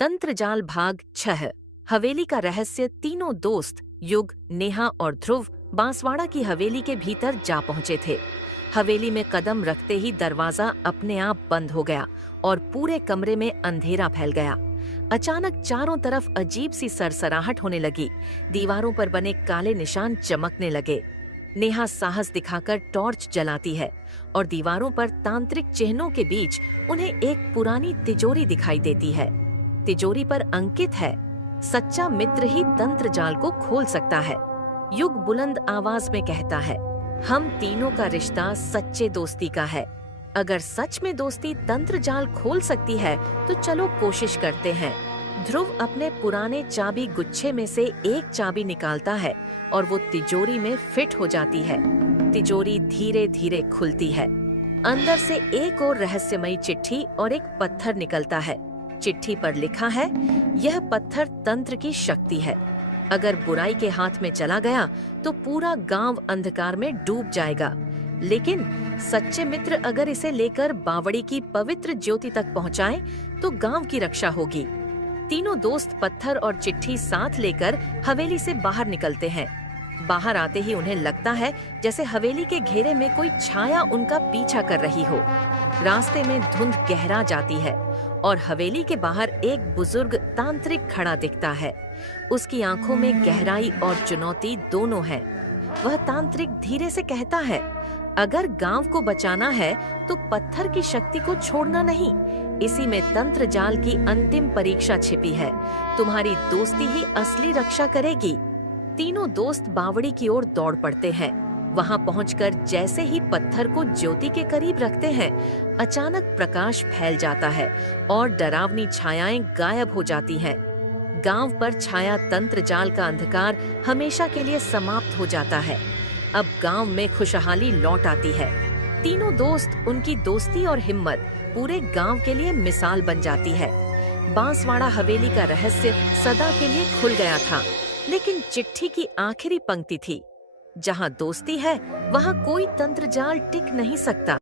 तंत्रजाल भाग 6। हवेली का रहस्य। तीनों दोस्त युग, नेहा और ध्रुव बांसवाड़ा की हवेली के भीतर जा पहुंचे थे। हवेली में कदम रखते ही दरवाजा अपने आप बंद हो गया और पूरे कमरे में अंधेरा फैल गया। अचानक चारों तरफ अजीब सी सरसराहट होने लगी। दीवारों पर बने काले निशान चमकने लगे। नेहा साहस दिखाकर टॉर्च जलाती है और दीवारों पर तांत्रिक चिन्हों के बीच उन्हें एक पुरानी तिजोरी दिखाई देती है। तिजोरी पर अंकित है, सच्चा मित्र ही तंत्र जाल को खोल सकता है। युग बुलंद आवाज में कहता है, हम तीनों का रिश्ता सच्चे दोस्ती का है। अगर सच में दोस्ती तंत्र जाल खोल सकती है तो चलो कोशिश करते हैं। ध्रुव अपने पुराने चाबी गुच्छे में से एक चाबी निकालता है और वो तिजोरी में फिट हो जाती है। तिजोरी धीरे धीरे खुलती है। अंदर से एक और रहस्यमयी चिट्ठी और एक पत्थर निकलता है। चिट्ठी पर लिखा है, यह पत्थर तंत्र की शक्ति है। अगर बुराई के हाथ में चला गया तो पूरा गांव अंधकार में डूब जाएगा, लेकिन सच्चे मित्र अगर इसे लेकर बावड़ी की पवित्र ज्योति तक पहुंचाएं तो गांव की रक्षा होगी। तीनों दोस्त पत्थर और चिट्ठी साथ लेकर हवेली से बाहर निकलते हैं। बाहर आते ही उन्हें लगता है जैसे हवेली के घेरे में कोई छाया उनका पीछा कर रही हो। रास्ते में धुंध गहरा जाती है और हवेली के बाहर एक बुजुर्ग तांत्रिक खड़ा दिखता है। उसकी आंखों में गहराई और चुनौती दोनों है। वह तांत्रिक धीरे से कहता है, अगर गांव को बचाना है तो पत्थर की शक्ति को छोड़ना नहीं। इसी में तंत्र जाल की अंतिम परीक्षा छिपी है। तुम्हारी दोस्ती ही असली रक्षा करेगी। तीनों दोस्त बावड़ी की ओर दौड़ पड़ते हैं। वहां पहुंचकर जैसे ही पत्थर को ज्योति के करीब रखते हैं, अचानक प्रकाश फैल जाता है और डरावनी छायाएं गायब हो जाती हैं। गांव पर छाया तंत्र जाल का अंधकार हमेशा के लिए समाप्त हो जाता है। अब गांव में खुशहाली लौट आती है। तीनों दोस्त, उनकी दोस्ती और हिम्मत पूरे गांव के लिए मिसाल बन जाती है। बांसवाड़ा हवेली का रहस्य सदा के लिए खुल गया था, लेकिन चिट्ठी की आखिरी पंक्ति थी, जहां दोस्ती है वहां कोई तंत्र जाल टिक नहीं सकता।